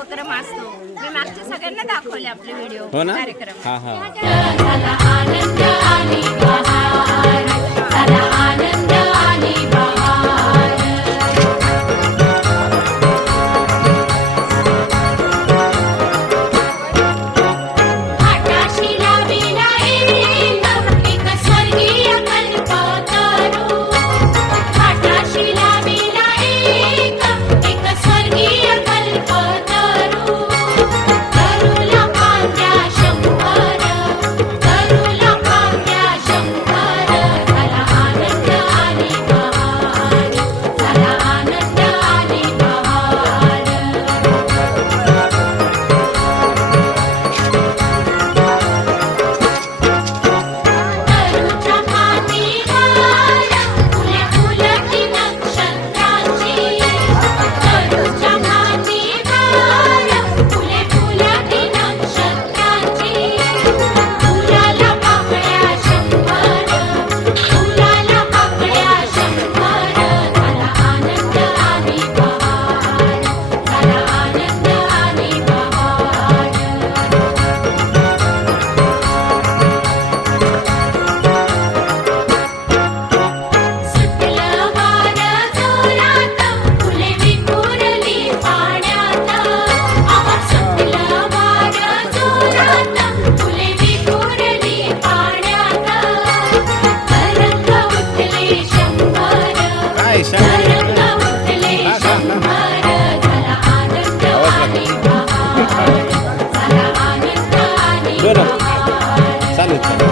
उपक्रम असतो. मी मागच्या सगळ्यांना दाखवले आपले व्हिडिओ हो कार्यक्रम. हा हा. बरं. चालेल चालेल.